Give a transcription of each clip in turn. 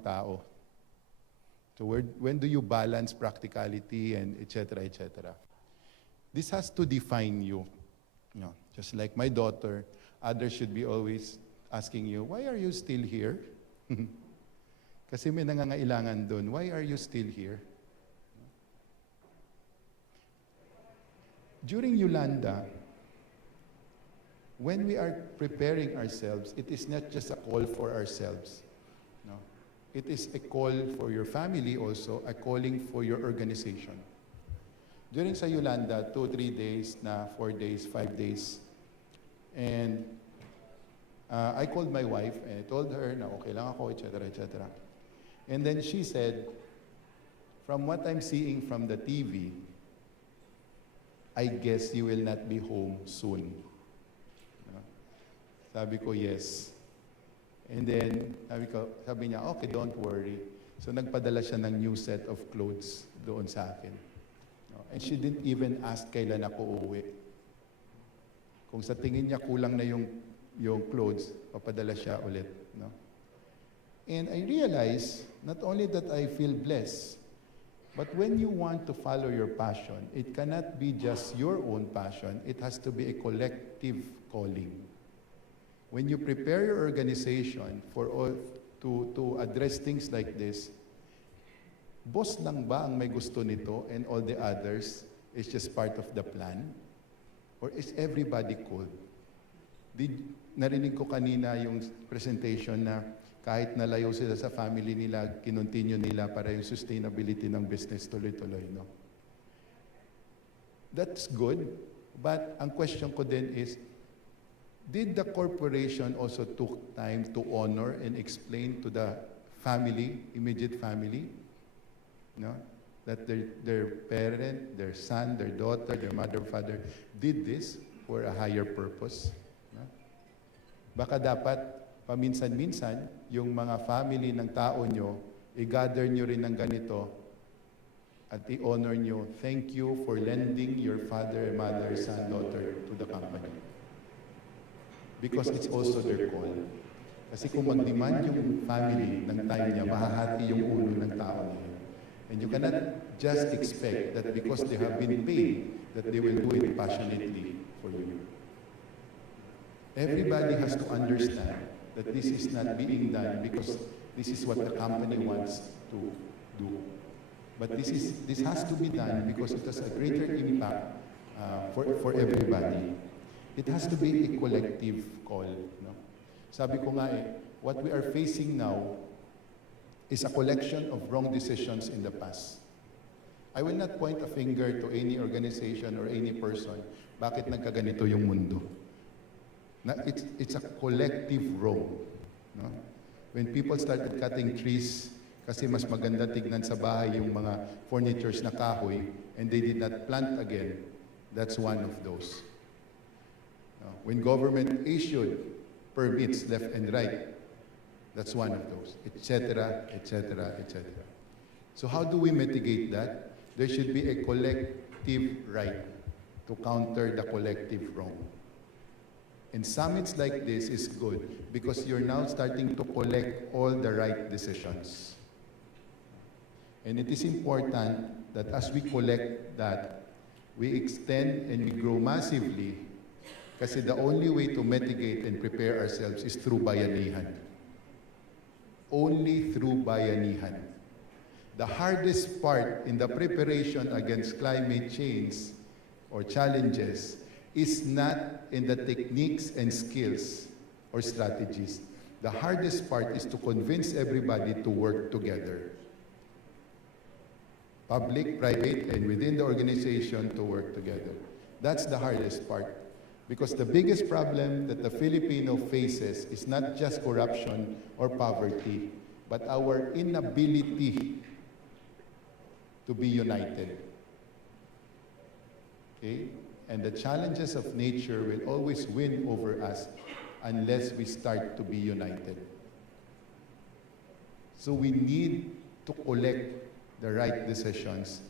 tao. So when do you balance practicality and et cetera, et cetera? This has to define you. Just like my daughter, others should be always asking you, why are you still here? Kasi may nangangailangan doon. Why are you still here? During Yolanda, when we are preparing ourselves, it is not just a call for ourselves. No. It is a call for your family also, a calling for your organization. During sa Yolanda, 2, 3 days, 4 days, 5 days, and I called my wife and I told her na okay lang ako, etc., etc. And then she said, from what I'm seeing from the TV, I guess you will not be home soon. Sabi ko, yes. And then, sabi niya, okay, don't worry. So nagpadala siya ng new set of clothes doon sa akin. And she didn't even ask kailan ako uuwi. Kung sa tingin niya kulang na yung clothes, papadala siya ulit. No? And I realized, not only that I feel blessed, but when you want to follow your passion, it cannot be just your own passion. It has to be a collective calling. When you prepare your organization to address things like this, boss lang ba ang may gusto nito and all the others is just part of the plan? Or is everybody called? Narinig ko kanina yung presentation na kahit nalayo sila sa family nila, kinontinue nila para yung sustainability ng business tuloy-tuloy. No? That's good. But ang question ko din is, did the corporation also took time to honor and explain to the family, immediate family, no, that their parent, their son, their daughter, their mother, father did this for a higher purpose? No? Baka dapat paminsan-minsan yung mga family ng tao nyo, i-gather nyo rin ng ganito at i-honor nyo, thank you for lending your father, mother, son, daughter to the company. Because it's also their call. Kasi kung mag-demand yung family ng time niya, mahahati yung ulo ng tao niya. And you cannot just expect that because they have been paid, that they will do it passionately for you. Everybody has to understand that this is not being done because this is what the company wants to do. But this has to be done because it has a greater impact for everybody. It has to be a collective call. No? Sabi ko nga what we are facing now is a collection of wrong decisions in the past. I will not point a finger to any organization or any person. Bakit nagkaganito yung mundo? It's a collective wrong. No? When people started cutting trees, kasi mas maganda tignan sa bahay yung mga furnitures na kahoy, and they did not plant again, that's one of those. When government issued permits left and right, that's one of those, etc., etc., etc. So how do we mitigate that? There should be a collective right to counter the collective wrong. And summits like this is good because you're now starting to collect all the right decisions. And it is important that as we collect that, we extend and we grow massively. Kasi the only way to mitigate and prepare ourselves is through bayanihan. Only through bayanihan. The hardest part in the preparation against climate change or challenges is not in the techniques and skills or strategies. The hardest part is to convince everybody to work together. Public, private, and within the organization to work together. That's the hardest part. Because the biggest problem that the Filipino faces is not just corruption or poverty, but our inability to be united. Okay? And the challenges of nature will always win over us unless we start to be united. So we need to collect the right decisions.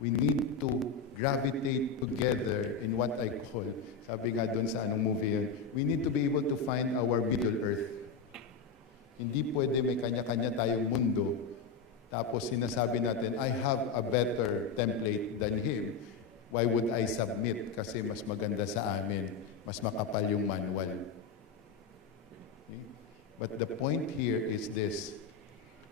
We need to gravitate together in what I call, sabi nga doon sa anong movie yun, we need to be able to find our Middle Earth. Hindi pwede may kanya-kanya tayong mundo, tapos sinasabi natin, I have a better template than him. Why would I submit? Kasi mas maganda sa amin, mas makapal yung manual. Okay? But the point here is this,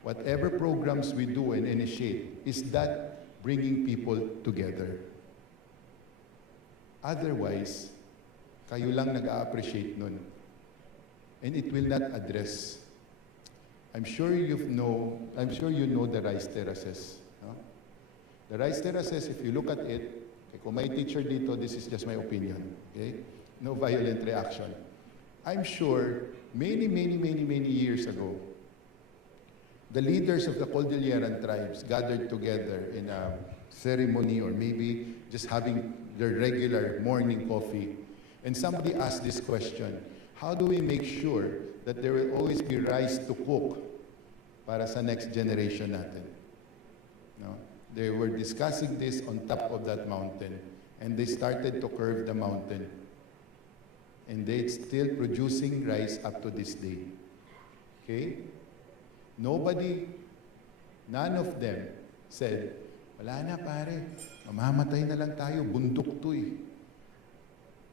whatever programs we do and initiate, is that bringing people together. Otherwise, kayo lang nag-a-appreciate nun. And it will not address. I'm sure you know the rice terraces. No? The rice terraces, if you look at it, okay, kung may teacher dito, this is just my opinion. Okay? No violent reaction. I'm sure many years ago, the leaders of the Cordilleran tribes gathered together in a ceremony or maybe just having their regular morning coffee. And somebody asked this question, how do we make sure that there will always be rice to cook para sa next generation natin? No? They were discussing this on top of that mountain, and they started to curve the mountain. And they're still producing rice up to this day. Okay? None of them said, wala na pare, mamamatay na lang tayo, bundok to eh.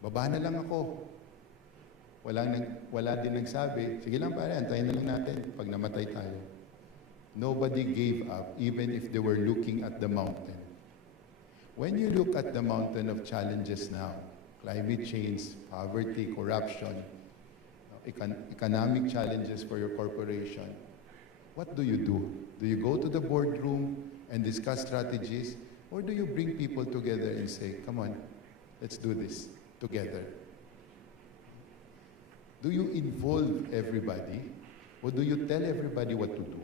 Baba na lang ako. Wala din nagsabi, sige lang pare, antayin na lang natin pag namatay tayo. Nobody gave up, even if they were looking at the mountain. When you look at the mountain of challenges now, climate change, poverty, corruption, economic challenges for your corporation, what do? Do you go to the boardroom and discuss strategies? Or do you bring people together and say, come on, let's do this together? Do you involve everybody? Or do you tell everybody what to do?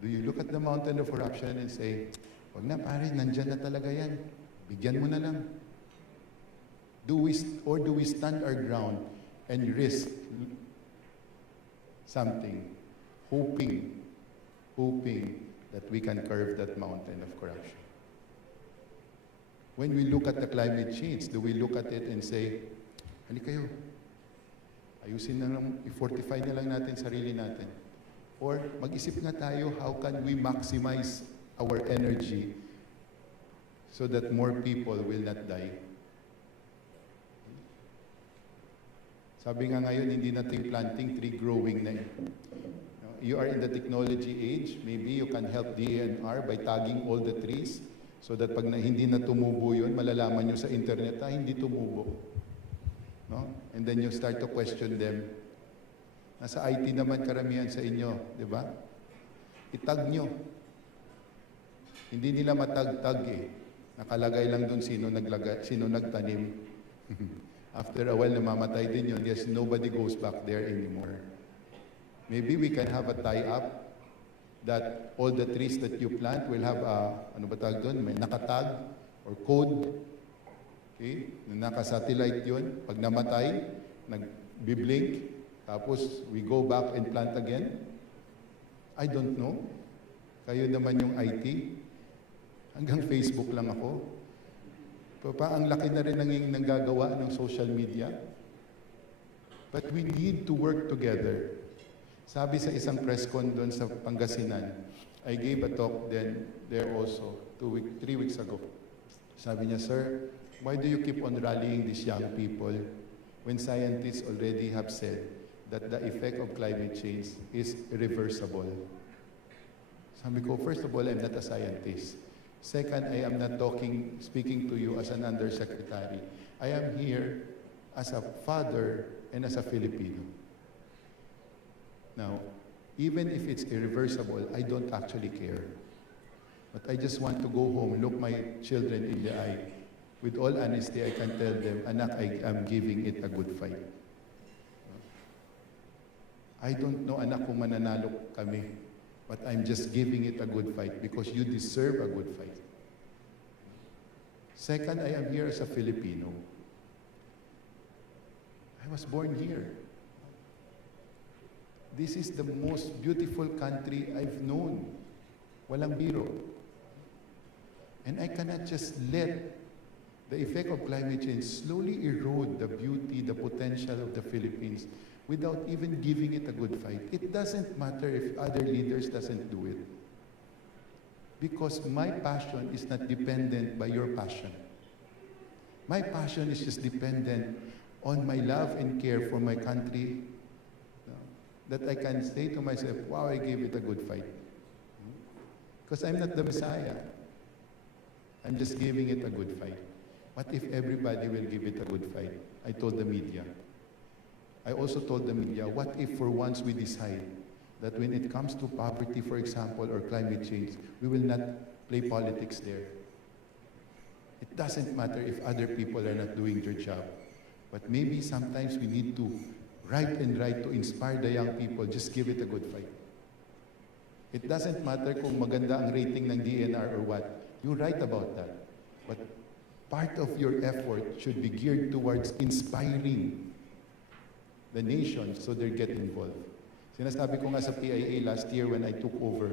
Do you look at the mountain of corruption and say, wag na pare, nandyan na talaga yan. Bigyan mo na lang. Do we stand our ground and risk something, hoping that we can curve that mountain of corruption? When we look at the climate change, do we look at it and say, hali kayo, ayusin na lang, i-fortify na lang natin sarili natin. Or mag-isip nga tayo, how can we maximize our energy so that more people will not die? Sabi nga ngayon, hindi na tree planting, tree growing na eh. You are in the technology age, maybe you can help DENR by tagging all the trees so that pag hindi na tumubo yun, malalaman nyo sa internet, hindi tumubo. No? And then you start to question them. Nasa IT naman karamihan sa inyo, di ba? Itag nyo. Hindi nila matag-tag eh. Nakalagay lang dun sino nagtanim. After a while, namamatay din yun. Yes, nobody goes back there anymore. Maybe we can have a tie-up that all the trees that you plant will have a, ano ba tawag doon? May nakatag or code. Okay? Naka-satellite yun. Pag namatay, nag-biblink, tapos we go back and plant again. I don't know. Kayo naman yung IT. Hanggang Facebook lang ako. Ang laki na rin ng nanggagawa ng social media. But we need to work together. Sabi sa isang press con doon sa Pangasinan, I gave a talk then there also 3 weeks ago. Sabi niya, sir, why do you keep on rallying these young people when scientists already have said that the effect of climate change is irreversible? Sabi ko, first of all, I'm not a scientist. Second, I am not speaking to you as an undersecretary. I am here as a father and as a Filipino. Now, even if it's irreversible, I don't actually care. But I just want to go home, look my children in the eye. With all honesty, I can tell them, anak, I am giving it a good fight. I don't know, anak, kung mananalo kami. But I'm just giving it a good fight because you deserve a good fight. Second, I am here as a Filipino. I was born here. This is the most beautiful country I've known. Walang biro. And I cannot just let the effect of climate change slowly erode the beauty, the potential of the Philippines without even giving it a good fight. It doesn't matter if other leaders doesn't do it. Because my passion is not dependent by your passion. My passion is just dependent on my love and care for my country, that I can say to myself, wow, I gave it a good fight. Because I'm not the Messiah. I'm just giving it a good fight. What if everybody will give it a good fight? I told the media. I also told the media, what if for once we decide that when it comes to poverty, for example, or climate change, we will not play politics there. It doesn't matter if other people are not doing their job. But maybe sometimes we need to write to inspire the young people, just give it a good fight. It doesn't matter kung maganda ang rating ng DNR or what. You write about that. But part of your effort should be geared towards inspiring the nation so they get involved. Sinasabi ko nga sa PIA last year when I took over,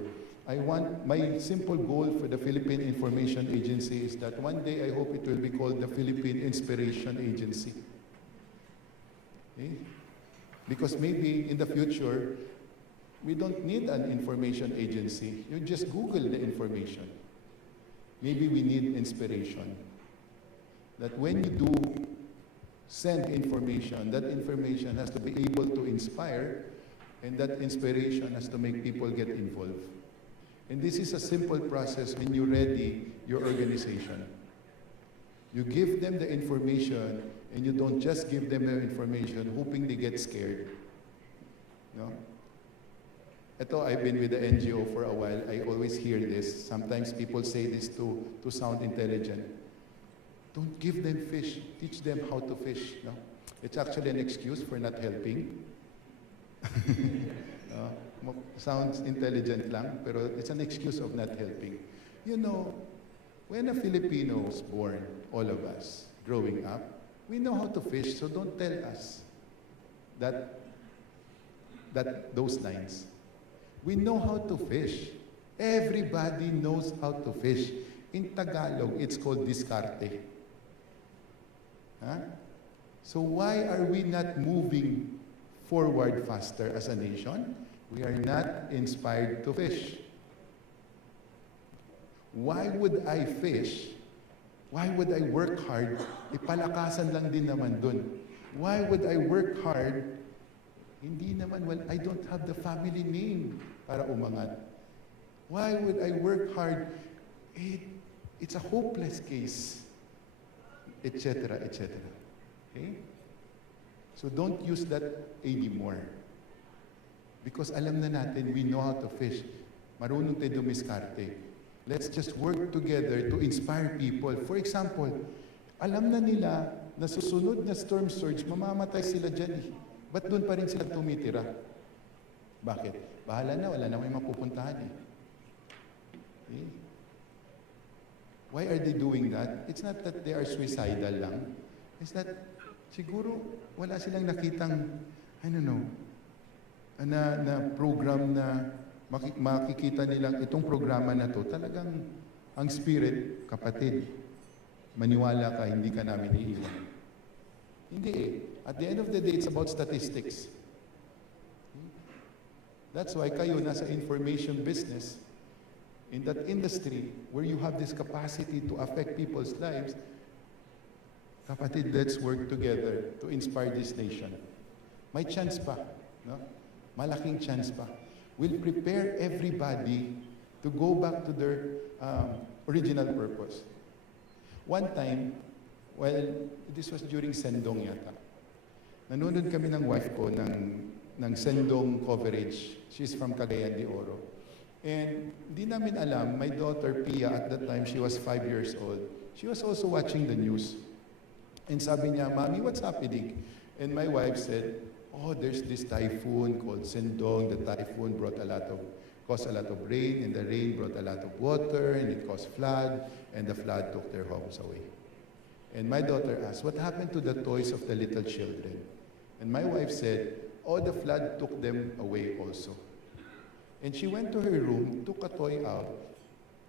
my simple goal for the Philippine Information Agency is that one day I hope it will be called the Philippine Inspiration Agency. Okay? Because maybe in the future, we don't need an information agency. You just Google the information. Maybe we need inspiration. That when you do send information, that information has to be able to inspire, and that inspiration has to make people get involved. And this is a simple process when you ready your organization. You give them the information, and you don't just give them the information hoping they get scared. No? Ito, I've been with the NGO for a while. I always hear this. Sometimes people say this to sound intelligent. Don't give them fish. Teach them how to fish. No? It's actually an excuse for not helping. Sounds intelligent lang, pero it's an excuse of not helping. You know, when a Filipino is born, all of us, growing up, we know how to fish, so don't tell us those lines. We know how to fish. Everybody knows how to fish. In Tagalog, it's called diskarte. Huh? So why are we not moving forward faster as a nation? We are not inspired to fish. Why would I fish? Why would I work hard? Ipalakasan lang din naman dun. Why would I work hard? Hindi naman, well, I don't have the family name para umangat. Why would I work hard? It's a hopeless case, etc., etc. Okay? So don't use that anymore. Because alam na natin, we know how to fish. Marunong tayo dumiskarte. Let's just work together to inspire people. For example, alam na nila na susunod na storm surge, mamamatay sila dyan eh. Ba't doon pa rin sila tumitira? Bakit? Bahala na, wala na may mapupuntahan eh. Okay? Why are they doing that? It's not that they are suicidal lang. It's that siguro wala silang nakitang, I don't know, na program na makikita nilang itong programa na to, talagang ang spirit, kapatid, maniwala ka, hindi ka namin iiwan. Hindi eh. At the end of the day, it's about statistics. That's why kayo nasa information business, in that industry where you have this capacity to affect people's lives, kapatid, let's work together to inspire this nation. May chance pa, no? Malaking chance pa. We'll prepare everybody to go back to their original purpose. One time, well, this was during Sendong yata. Nanonood kami ng wife ko ng Sendong coverage. She's from Cagayan de Oro. And di namin alam, my daughter Pia, at that time, she was 5 years old. She was also watching the news. And sabi niya, Mommy, what's happening? And my wife said, oh, there's this typhoon called Sendong. The typhoon caused a lot of rain, and the rain brought a lot of water, and it caused flood, and the flood took their homes away. And my daughter asked, what happened to the toys of the little children? And my wife said, oh, the flood took them away also. And she went to her room, took a toy out,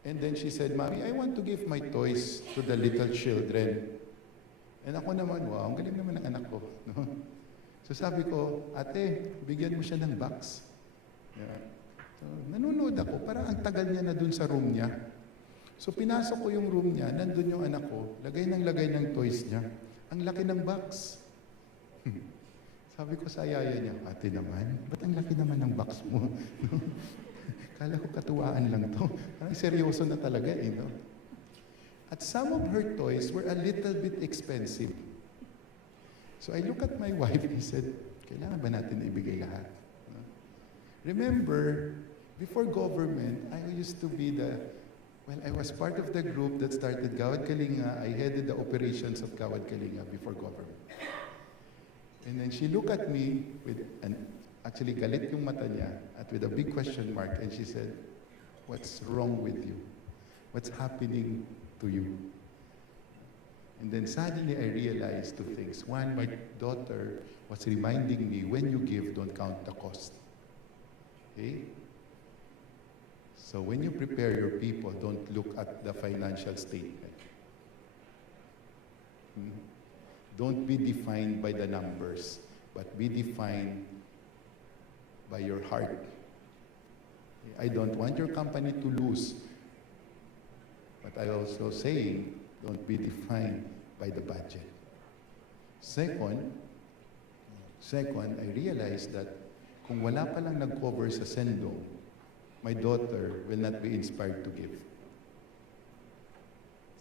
and then she said, Mommy, I want to give my toys to the little children. And ako naman, wow, ang galing naman ng anak ko. No? So sabi ko, ate, bigyan mo siya ng box. Yeah. So, nanonood ako, parang ang tagal niya na dun sa room niya. So pinasok ko yung room niya, nandun yung anak ko, lagay ng toys niya. Ang laki ng box. Sabi ko sa yaya niya, ate naman, ba't ang laki naman ng box mo? Kala ko katuwaan lang to. Parang seryoso na talaga eh. No? At some of her toys were a little bit expensive. So I look at my wife and said, kailangan ba natin ibigay lahat? No? Remember, before government, I used to be I was part of the group that started Gawad Kalinga. I headed the operations of Gawad Kalinga before government. And then she looked at me with, actually galit yung mata niya, at with a big question mark, and she said, what's wrong with you? What's happening to you? And then suddenly I realized two things. One, my daughter was reminding me, when you give, don't count the cost. Okay? So when you prepare your people, don't look at the financial statement. Don't be defined by the numbers, but be defined by your heart. I don't want your company to lose, but I also saying, don't be defined by the budget. Second, I realized that kung wala pa lang nag-cover sa Sendo, my daughter will not be inspired to give.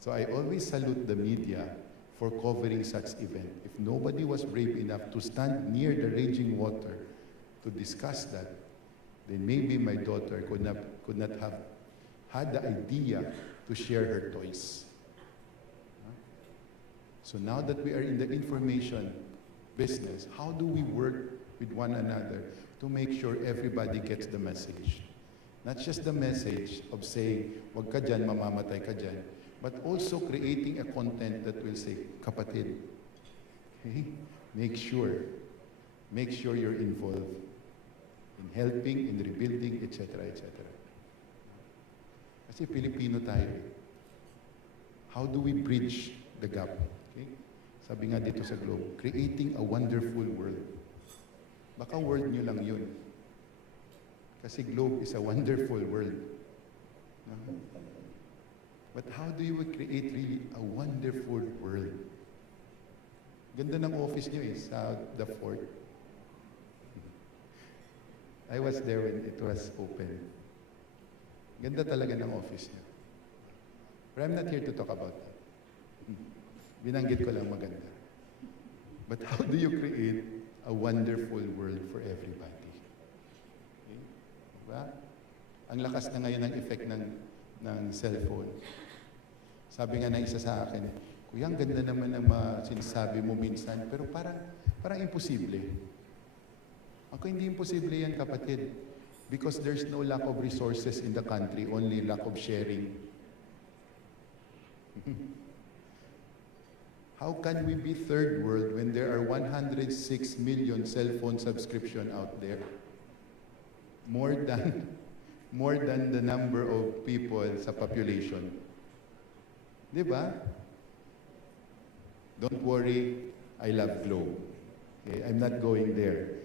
So I always salute the media for covering such event. If nobody was brave enough to stand near the raging water to discuss that, then maybe my daughter could not have had the idea to share her toys. So now that we are in the information business, how do we work with one another to make sure everybody gets the message? Not just the message of saying, wag ka dyan, mamamatay ka dyan, but also creating a content that will say, kapatid, okay? Make sure you're involved in helping, in rebuilding, etc., etc. Kasi Pilipino tayo. How do we bridge the gap? Okay? Sabi nga dito sa Globe, creating a wonderful world. Baka world nyo lang yun. Kasi Globe is a wonderful world. No? But how do you create really a wonderful world? Ganda ng office nyo eh, sa the fort. I was there when it was open. Ganda talaga ng office niya. But I'm not here to talk about that. Binanggit ko lang maganda. But how do you create a wonderful world for everybody? Okay? Diba? Ang lakas na ngayon ng effect ng cellphone. Sabi nga na isa sa akin, Kuya, ang ganda naman ng sinasabi mo minsan, pero parang imposible. Ako hindi imposible yan, kapatid. Because there's no lack of resources in the country, only lack of sharing. How can we be third world when there are 106 million cell phone subscription out there? More than the number of people sa population. Di ba? Don't worry, I love Globe. Okay, I'm not going there.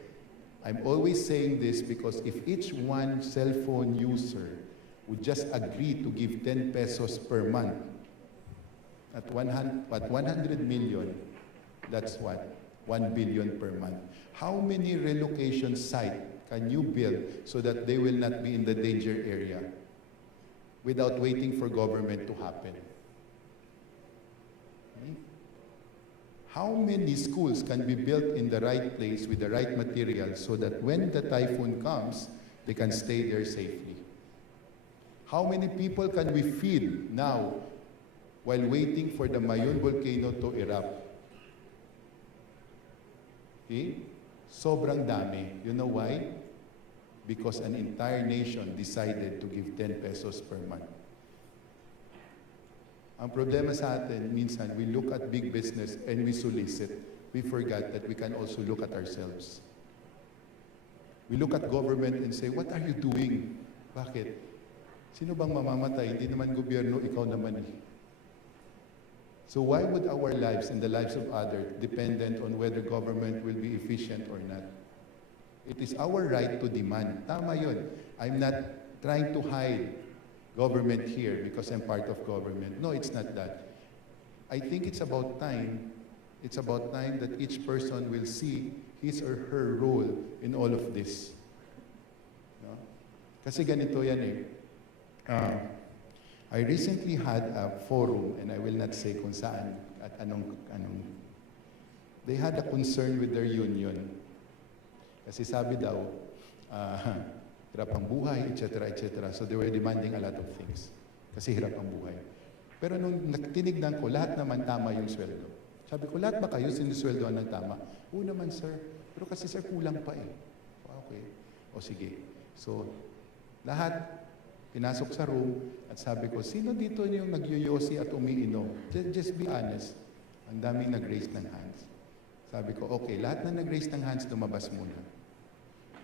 I'm always saying this because if each one cell phone user would just agree to give 10 pesos per month, at 100 million, that's what? 1 billion per month. How many relocation sites can you build so that they will not be in the danger area without waiting for government to happen? Okay? How many schools can be built in the right place with the right material so that when the typhoon comes, they can stay there safely? How many people can we feed now while waiting for the Mayon volcano to erupt? Okay? Sobrang dami. You know why? Because an entire nation decided to give 10 pesos per month. Ang problema sa atin, minsan, we look at big business and we solicit. We forgot that we can also look at ourselves. We look at government and say, what are you doing? Bakit? Sino bang mamamatay? Hindi naman gobyerno, ikaw naman eh. So why would our lives and the lives of others dependent on whether government will be efficient or not? It is our right to demand. Tama yun. I'm not trying to hide government here because I'm part of government. No, it's not that. I think it's about time. It's about time that each person will see his or her role in all of this. No? Kasi ganito yan eh. I recently had a forum, and I will not say kung saan at anong. They had a concern with their union. Kasi sabi daw, hirap ang buhay, etc., etc. So they were demanding a lot of things. Kasi hirap ang buhay. Pero nung tinignan ko, lahat naman tama yung sweldo. Sabi ko, lahat ba kayo sinusweldoan ng tama? Oo naman, sir. Pero kasi sir, kulang pa eh. Okay. O sige. So, lahat pinasok sa room at sabi ko, sino dito yung nagyoyosi at umiinom? Just be honest. Ang daming nag-raise ng hands. Sabi ko, okay, lahat na nag-raise ng hands, lumabas muna.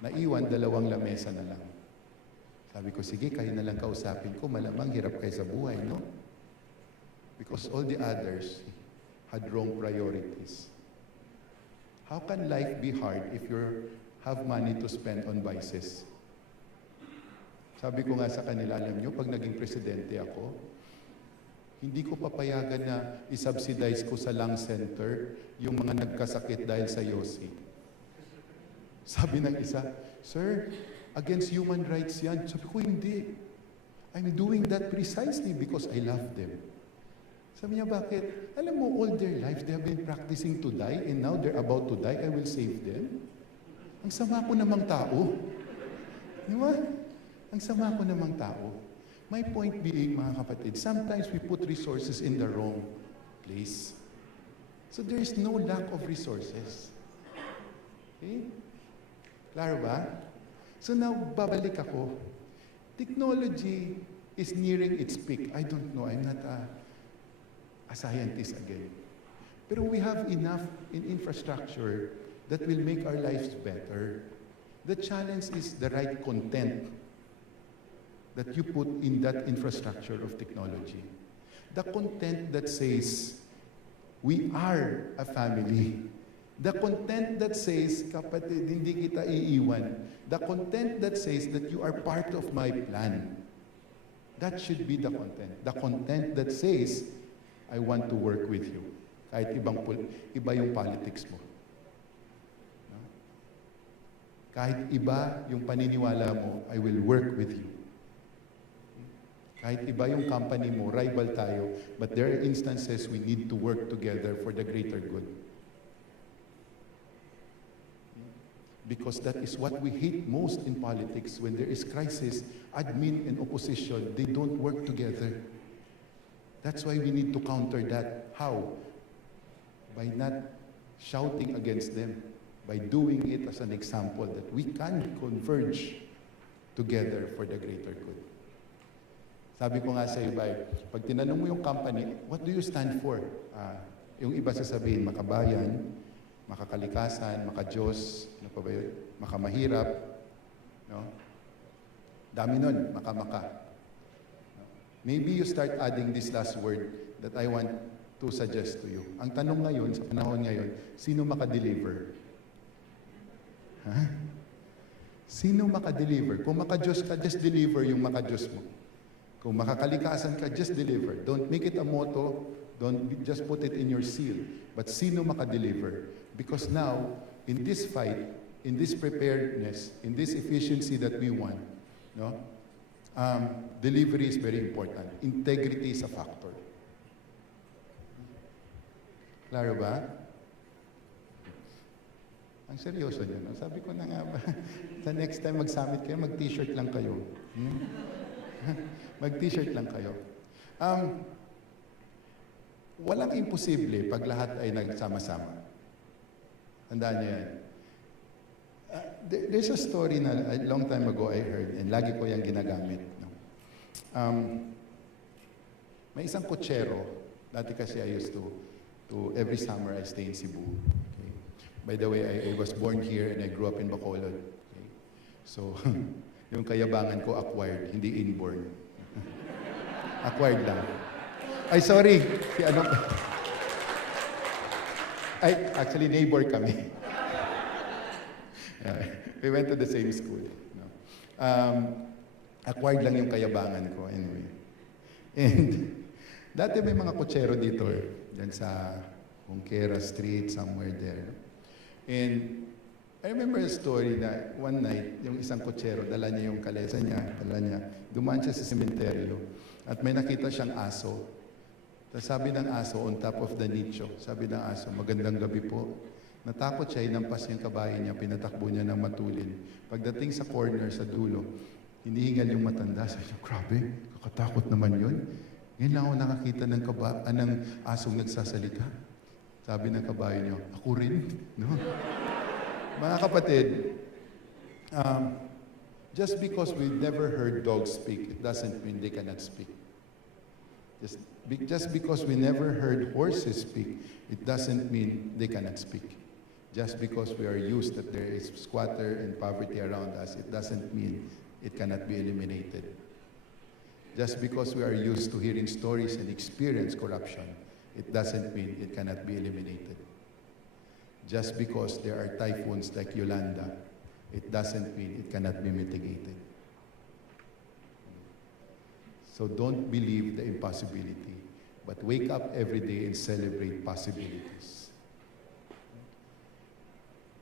Naiwan, 2 lamesa na lang. Sabi ko, sige, kayo na lang kausapin ko, malamang hirap kayo sa buhay, no? Because all the others had wrong priorities. How can life be hard if you have money to spend on vices? Sabi ko nga sa kanila, alam nyo, pag naging presidente ako, hindi ko papayagan na isubsidize ko sa lung center yung mga nagkasakit dahil sa yosi. Sabi ng isa, sir, against human rights yan. Sabi ko, hindi. I'm doing that precisely because I love them. Sabi niya, bakit? Alam mo, all their life, they have been practicing to die and now they're about to die, I will save them. Ang sama ko namang tao. Di ba? Ang sama ko namang tao. My point being, mga kapatid, sometimes we put resources in the wrong place. So there is no lack of resources. Okay? Klaro ba? So now, babalik ako. Technology is nearing its peak. I don't know. I'm not a scientist again. Pero we have enough in infrastructure that will make our lives better. The challenge is the right content that you put in that infrastructure of technology. The content that says, we are a family. The content that says, kapatid, hindi kita iiwan. The content that says that you are part of my plan. That should be the content. The content that says, I want to work with you. Kahit iba yung politics mo. No? Kahit iba yung paniniwala mo, I will work with you. Kahit iba yung company mo, rival tayo, but there are instances we need to work together for the greater good. Because that is what we hate most in politics. When there is crisis, admin and opposition, they don't work together. That's why we need to counter that. How? By not shouting against them, by doing it as an example that we can converge together for the greater good. Sabi ko nga sa iba, pag tinanong mo yung company, what do you stand for? Yung iba sasabihin, makabayan, makakalikasan, makadiyos, ano pa ba yun? Makamahirap, no? Dami nun, makamaka. Maybe you start adding this last word that I want to suggest to you. Ang tanong ngayon, sa panahon ngayon, sino makadeliver? Ha? Sino makadeliver? Kung makadiyos ka, just deliver yung makadiyos mo. Kung makakalikasan ka, just deliver. Don't make it a motto. Don't just put it in your seal. But sino makadeliver? Because now, in this fight, in this preparedness, in this efficiency that we want, no, delivery is very important. Integrity is a factor. Klaro ba? Ang seryoso niyo, no? Sabi ko na nga ba, sa next time mag-summit kayo, mag-t-shirt lang kayo. Mag-t-shirt lang kayo. Walang imposible pag lahat ay nagsama-sama. Tandaan niyo yan. There's a story na a long time ago I heard, and lagi ko yung ginagamit. No? May isang kutsero. Dati kasi I used to every summer I stay in Cebu. Okay? By the way, I was born here and I grew up in Bacolod. Okay? So, yung kayabangan ko acquired, hindi inborn. Acquired lang. Ay, sorry. Si ano? Ay, actually, neighbor kami. We went to the same school. No? Acquired lang yung kayabangan ko anyway. And dati may mga kutsero dito, dyan sa Conquera Street, somewhere there. And I remember a story na one night, yung isang kutsero, dala niya yung kalesa niya, dumaan siya sa sementeryo, at may nakita siyang aso. Tapos sabi ng aso, on top of the nicho, sabi ng aso, magandang gabi po. Natakot siya, inampas yung kabayo niya, pinatakbo niya ng matulin. Pagdating sa corner, sa dulo, hinihingal yung matanda. Sabi niya, grabe, kakatakot naman yun. Ngayon lang ako nakakita ng asong nagsasalita. Sabi ng kabayo niya, ako rin. No? Mga kapatid, just because we've never heard dogs speak, it doesn't mean they cannot speak. Just because we never heard horses speak, it doesn't mean they cannot speak. Just because we are used that there is squatter and poverty around us, it doesn't mean it cannot be eliminated. Just because we are used to hearing stories and experience corruption, it doesn't mean it cannot be eliminated. Just because there are typhoons like Yolanda, it doesn't mean it cannot be mitigated. So don't believe the impossibility, but wake up every day and celebrate possibilities.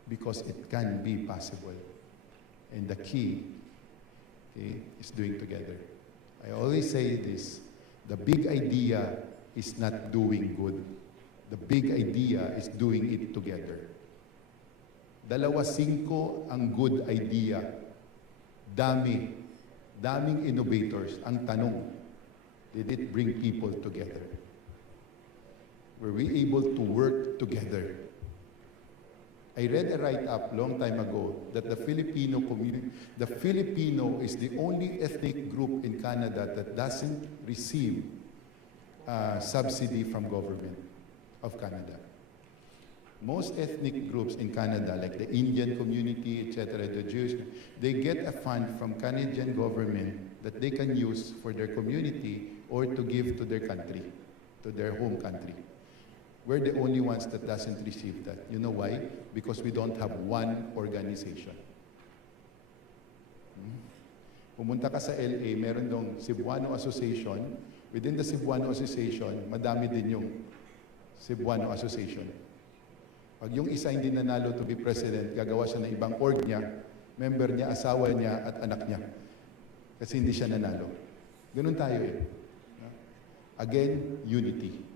Because it can be possible. And the key, okay, is doing together. I always say this, the big idea is not doing good. The big idea is doing it together. 25 ang good idea. Daming innovators. Ang tanong, did it bring people together? Were we able to work together? I read a write-up long time ago that the Filipino is the only ethnic group in Canada that doesn't receive subsidy from government of Canada. Most ethnic groups in Canada, like the Indian community, etc., the Jewish, they get a fund from Canadian government that they can use for their community or to give to their country, to their home country. We're the only ones that doesn't receive that. You know why? Because we don't have one organization. Pumunta ka sa LA, meron dong Cebuano Association. Within the Cebuano Association, madami din yung Cebuano Association. Pag yung isa hindi nanalo to be president, gagawa siya ng ibang org niya, member niya, asawa niya, at anak niya. Kasi hindi siya nanalo. Ganun tayo eh. Again, unity.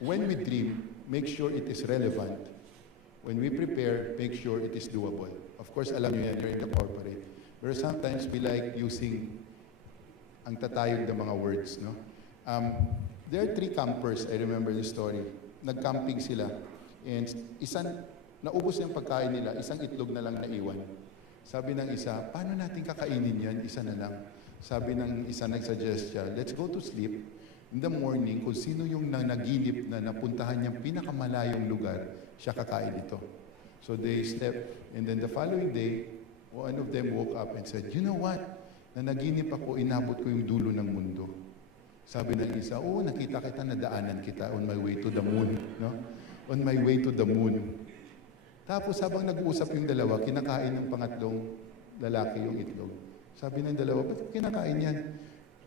When we dream, make sure it is relevant. When we prepare, make sure it is doable. Of course, alam niyo yan, you're in the corporate. But sometimes we like using ang tatayog ng mga words, no? There are 3 campers, I remember the story. Nag-camping sila. And naubos na yung pagkain nila, isang itlog na lang naiwan. Sabi ng isa, paano natin kakainin yan? Isa na lang. Sabi ng isa, nag-suggest siya, let's go to sleep. In the morning, kung sino yung naginip na napuntahan niyang pinakamalayong lugar, siya kakain ito. So they slept. And then the following day, one of them woke up and said, you know what? Na naginip ako, inabot ko yung dulo ng mundo. Sabi ng isa, oo, nakita kita, nadaanan kita on my way to the moon. No? On my way to the moon. Tapos habang nag-uusap yung dalawa, kinakain ng pangatlong lalaki yung itlog. Sabi ng dalawa, ba't kinakain yan?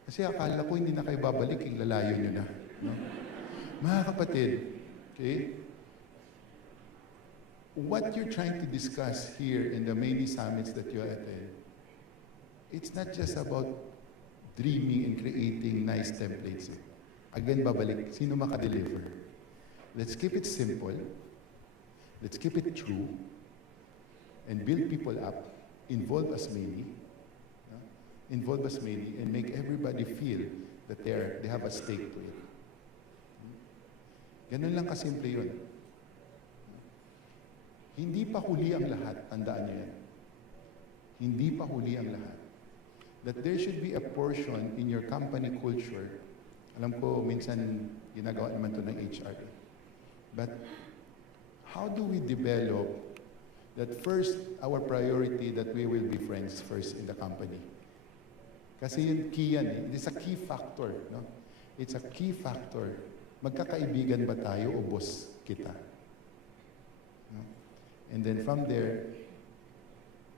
Kasi akala ko hindi na kayo babalik, lalayo nyo na. No? Mga kapatid, okay, what you're trying to discuss here in the many summits that you attend, it's not just about dreaming and creating nice templates. Again, babalik, sino makadeliver? Let's keep it simple, let's keep it true, and build people up, involve as many, and make everybody feel that they have a stake to it. Ganun lang kasimple yun. Hindi pa huli ang lahat, tandaan niyo yan. Hindi pa huli ang lahat. That there should be a portion in your company culture. Alam ko, minsan ginagawa naman to ng HR. But how do we develop that first, our priority that we will be friends first in the company? Kasi yun key yan eh. It's a key factor. No? It's a key factor magkakaibigan ba tayo o boss kita? No? And then from there,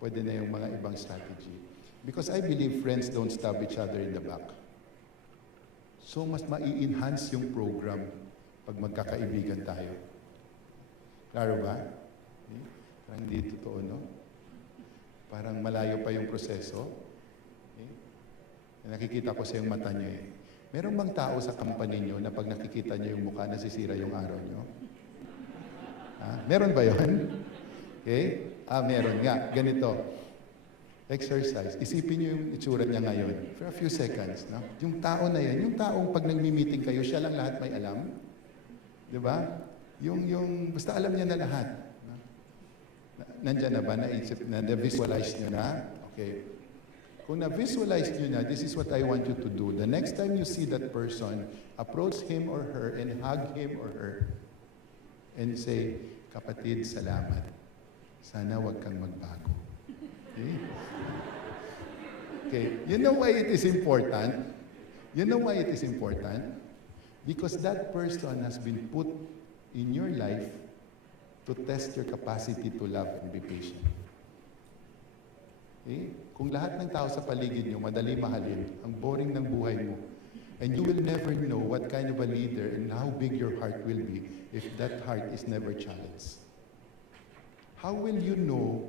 pwede na yung mga ibang strategy. Because I believe friends don't stab each other in the back. So mas mai-enhance yung program pag magkakaibigan tayo. Klaro ba? Parang hindi totoo, no? Parang malayo pa yung proseso. Nakikita ko sa yung mata nyo eh. Meron bang tao sa company nyo na pag nakikita nyo yung mukha, nasisira yung araw nyo? Meron ba yun? Okay? Meron nga. Ganito. Exercise. Isipin nyo yung itsura niya ngayon. For a few seconds. No? Yung tao na yan, yung taong pag nagmi-meeting kayo, siya lang lahat may alam. Di ba? Basta alam niya na lahat. No? Nandiyan na ba? Naisip na? Na-visualize nyo na? Okay. Kung na-visualize nyo na, this is what I want you to do. The next time you see that person, approach him or her and hug him or her. And say, kapatid, salamat. Sana wag kang magbago. Okay? Okay. You know why it is important? You know why it is important? Because that person has been put in your life to test your capacity to love and be patient. Okay? Kung lahat ng tao sa paligid nyo, madali mahalin, ang boring ng buhay mo, and you will never know what kind of a leader and how big your heart will be if that heart is never challenged. How will you know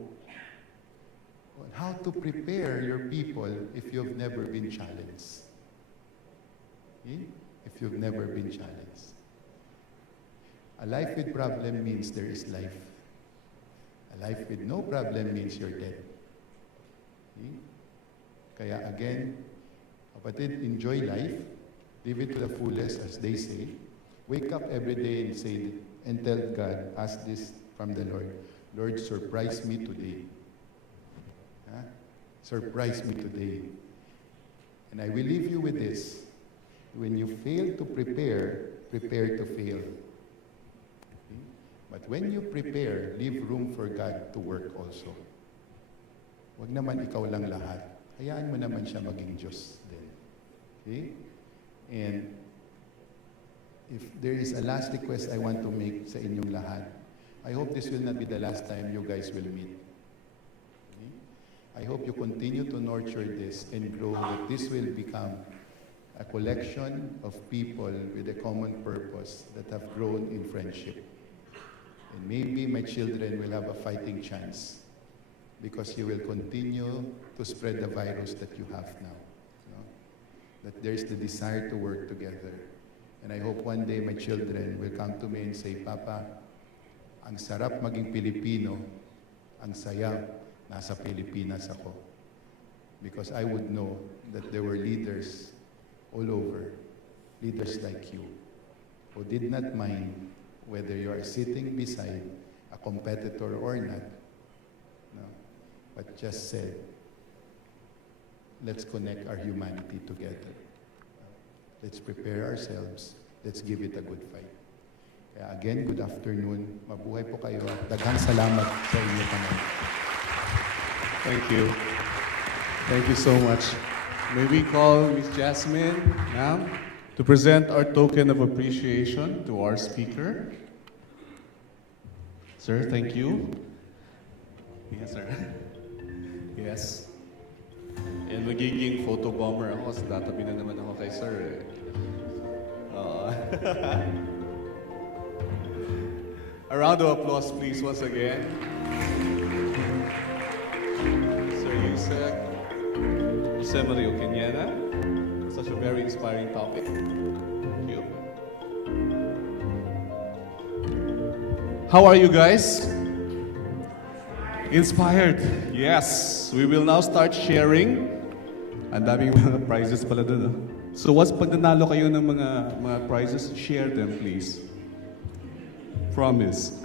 how to prepare your people if you've never been challenged? Okay? If you've never been challenged. A life with problem means there is life. A life with no problem means you're dead. Okay? Kaya again, kapatid, enjoy life. Live it to the fullest, as they say. Wake up every day and say, and tell God, ask this from the Lord. Lord, surprise me today. Huh? Surprise me today. And I will leave you with this. When you fail to prepare, prepare to fail. Okay? But when you prepare, leave room for God to work also. Huwag naman ikaw lang lahat. Hayaan mo naman siya maging Diyos din. Okay? And if there is a last request I want to make sa inyong lahat, I hope this will not be the last time you guys will meet. Okay? I hope you continue to nurture this and grow, that this will become a collection of people with a common purpose that have grown in friendship. And maybe my children will have a fighting chance, because you will continue to spread the virus that you have now. No? That there's the desire to work together. And I hope one day my children will come to me and say, Papa, ang sarap maging Pilipino, ang saya, nasa Pilipinas ako. Because I would know that there were leaders all over, leaders like you, who did not mind whether you are sitting beside a competitor or not, but just said, let's connect our humanity together. Let's prepare ourselves. Let's give it a good fight. Kaya again, good afternoon. Mabuhay po kayo. Daghang salamat sa inyo naman. Thank you. Thank you so much. May we call Ms. Jasmine now to present our token of appreciation to our speaker. Sir, thank you. Yes, sir. Yes. And magiging photo bomber ako, so tatabi na naman ako kay sir. A round of applause, please, once again. Sir Yusek, Jose Mario Cañeda, such a very inspiring topic. Thank you. How are you guys? Inspired. Yes. We will now start sharing. Ang daming mga prizes pala doon. So once pag nanalo kayo ng mga prizes, share them please. Promise.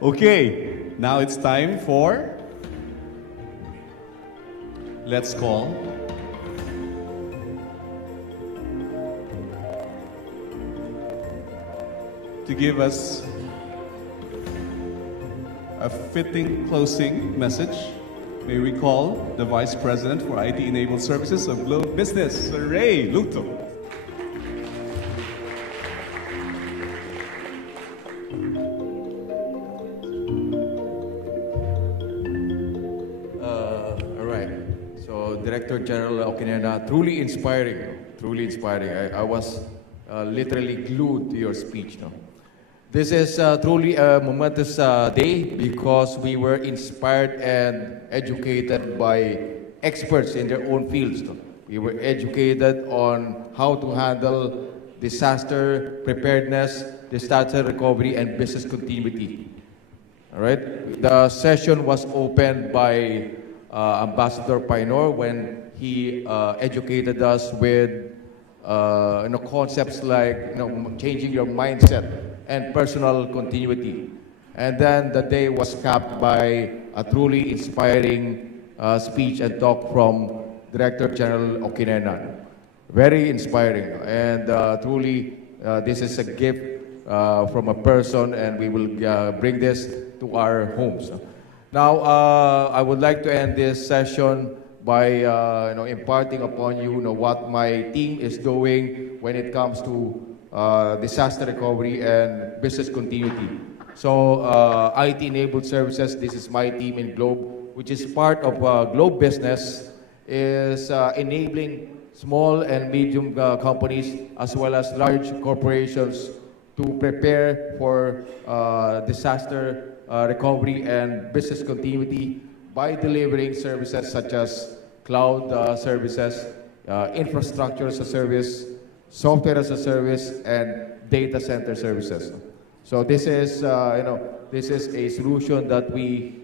Okay. Now it's time for Let's Call. To give us a fitting closing message, may we call the Vice President for IT-Enabled Services of Globe Business, Sir Ray Luto. Director General Okinena, truly inspiring. Truly inspiring. I was literally glued to your speech. No? This is truly a momentous day because we were inspired and educated by experts in their own fields. No? We were educated on how to handle disaster preparedness, disaster recovery, and business continuity. All right. The session was opened by Ambassador Painor when he educated us with concepts like changing your mindset and personal continuity. And then the day was capped by a truly inspiring speech and talk from Director General Okinena. Very inspiring, and truly this is a gift from a person, and we will bring this to our homes. Now, I would like to end this session by imparting upon you, what my team is doing when it comes to disaster recovery and business continuity. So, IT-enabled services, this is my team in Globe, which is part of Globe Business, is enabling small and medium companies as well as large corporations to prepare for disaster recovery and business continuity by delivering services such as cloud services, infrastructure as a service, software as a service, and data center services. So this is, this is a solution that we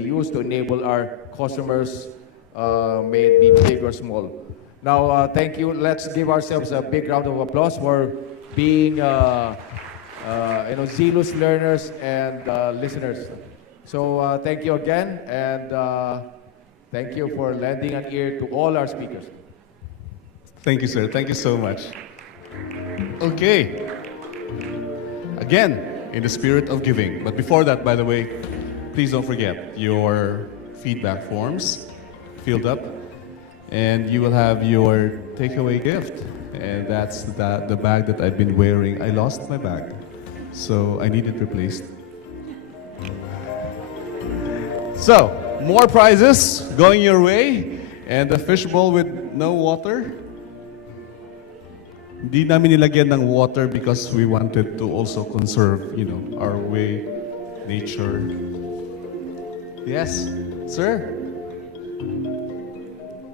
use to enable our customers, may it be big or small. Now, thank you. Let's give ourselves a big round of applause for being, zealous learners and listeners. So thank you again, and thank you for lending an ear to all our speakers. Thank you, sir. Thank you so much. Okay. Again, in the spirit of giving. But before that, by the way, please don't forget your feedback forms filled up, and you will have your takeaway gift. And that's the bag that I've been wearing. I lost my bag, so I need it replaced. So, more prizes going your way, and a fishbowl with no water. Di namin nilagyan ng water because we wanted to also conserve, our way, nature. Yes, sir.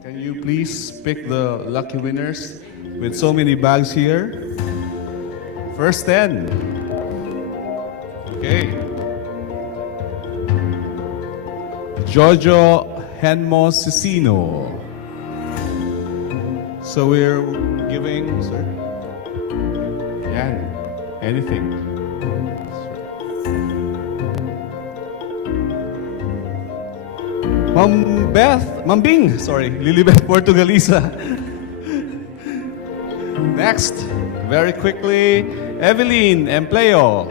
Can you please pick the lucky winners with so many bags here? First 10. Okay. Jojo Henmo Cicino. So we're giving, sir. Yan. Anything. Mambing, Lilibeth Portugalisa. Next, very quickly, Evelyn Empleo.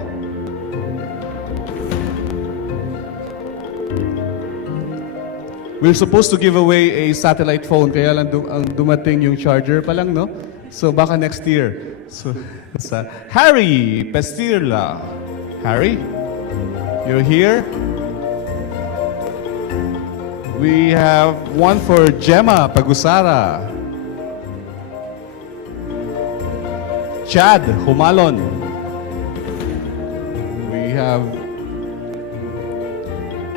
We're supposed to give away a satellite phone, kaya lang ang dumating yung charger pa lang, no? So baka next year. So, Harry Pestirla. Harry, you're here. We have one for Gemma Pagusara. Chad Humalon. We have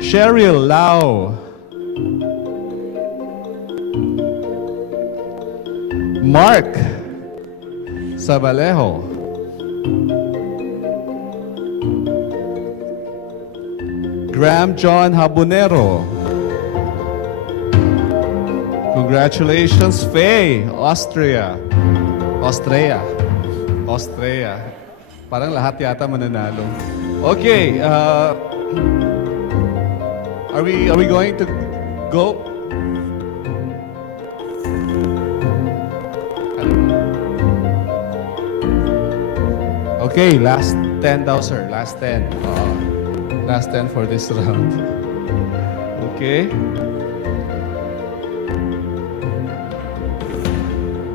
Cheryl Lau. Mark Sabalejo. Graham John Habonero. Congratulations, Faye, Austria. Parang lahat yata mananalo. Okay, are we going to go? Okay, last 10 daw, sir. Last 10. Last 10 for this round. Okay.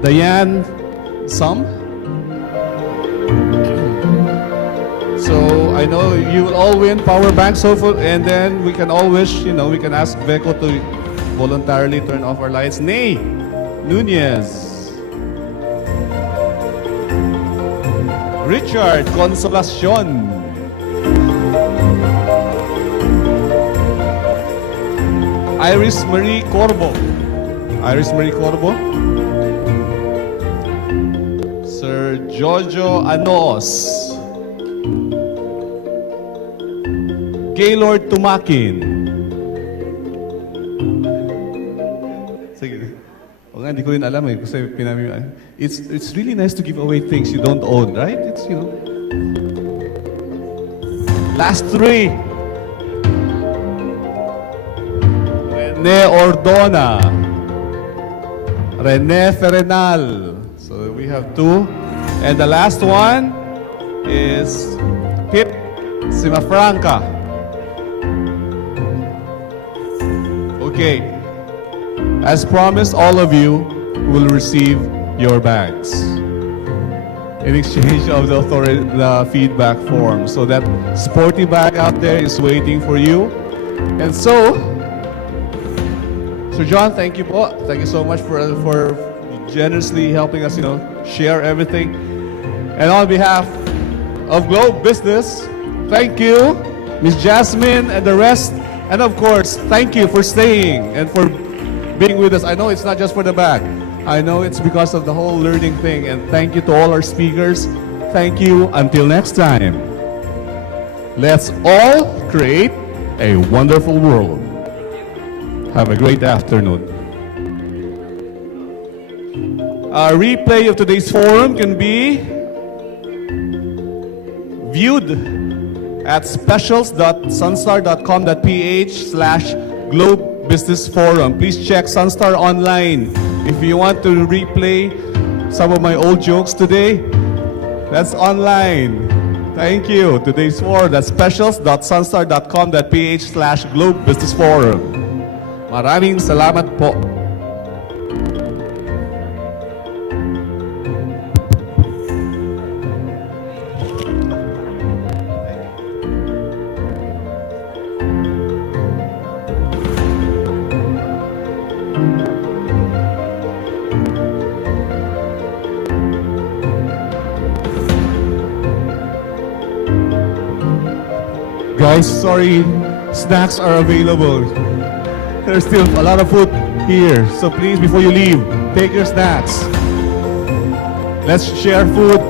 Diane Som. So I know you will all win power banks, hopefully, and then we can all wish, we can ask Veco to voluntarily turn off our lights? Nay Nunez. Richard Consolacion. Iris Marie Corbo. Iris Marie Corbo. Sir Jojo Anos. Gaylord Tumakin. Sige. O nga, hindi ko rin alam eh. Kasi it's really nice to give away things you don't own, right? It's, you know. Last three. Rene Ordona. Rene Ferenal. So we have two. And the last one is Pip Simafranca. Okay. As promised, all of you will receive your bags in exchange of the feedback form. So that sporty bag out there is waiting for you. And so, Sir John, thank you po. Thank you so much for generously helping us, share everything. And on behalf of Globe Business, thank you, Miss Jasmine and the rest. And of course, thank you for staying and for being with us. I know it's not just for the bag. I know it's because of the whole learning thing. And thank you to all our speakers. Thank you. Until next time, let's all create a wonderful world. Have a great afternoon. A replay of today's forum can be viewed at specials.sunstar.com.ph/Globe Business Forum. Please check Sunstar online. If you want to replay some of my old jokes today, that's online. Thank you. Today's forum, that's specials.sunstar.com.ph/Globe Business Forum. Maraming salamat po. Guys, sorry, snacks are available. There's still a lot of food here. So please, before you leave, take your snacks. Let's share food